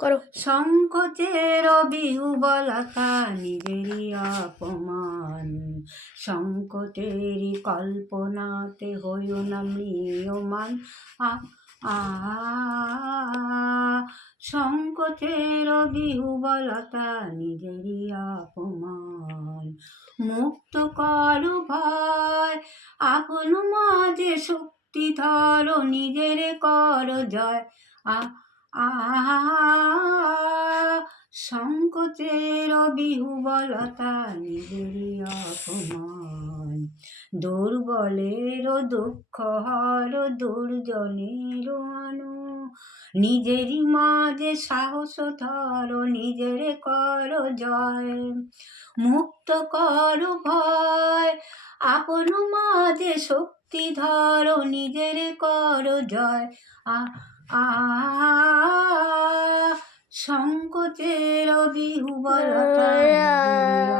করো। সংকোচের বিহুবলতা নিজেরই অপমান, সংকটেরই কল্পনাতে হইও না ম্রিয়মান। আ আ সংকটের বিহুবলতা নিজেরই অপমান, মুক্ত করো ভয়, আপন মাঝে শক্তি ধরো, নিজের কর জয়। আ আ সংকোচের বিহুবলতা নিজেরই অপমান, দুর্বলের দুঃখ হর, দুর্জনের আনো, নিজেরই মাঝে সাহস ধরো, নিজের কর জয়। মুক্ত কর ভয়, আপন মাঝে শক্তি ধরো, নিজের কর জয়। আ আ সংকোচের বিহুবলতা নিজেরই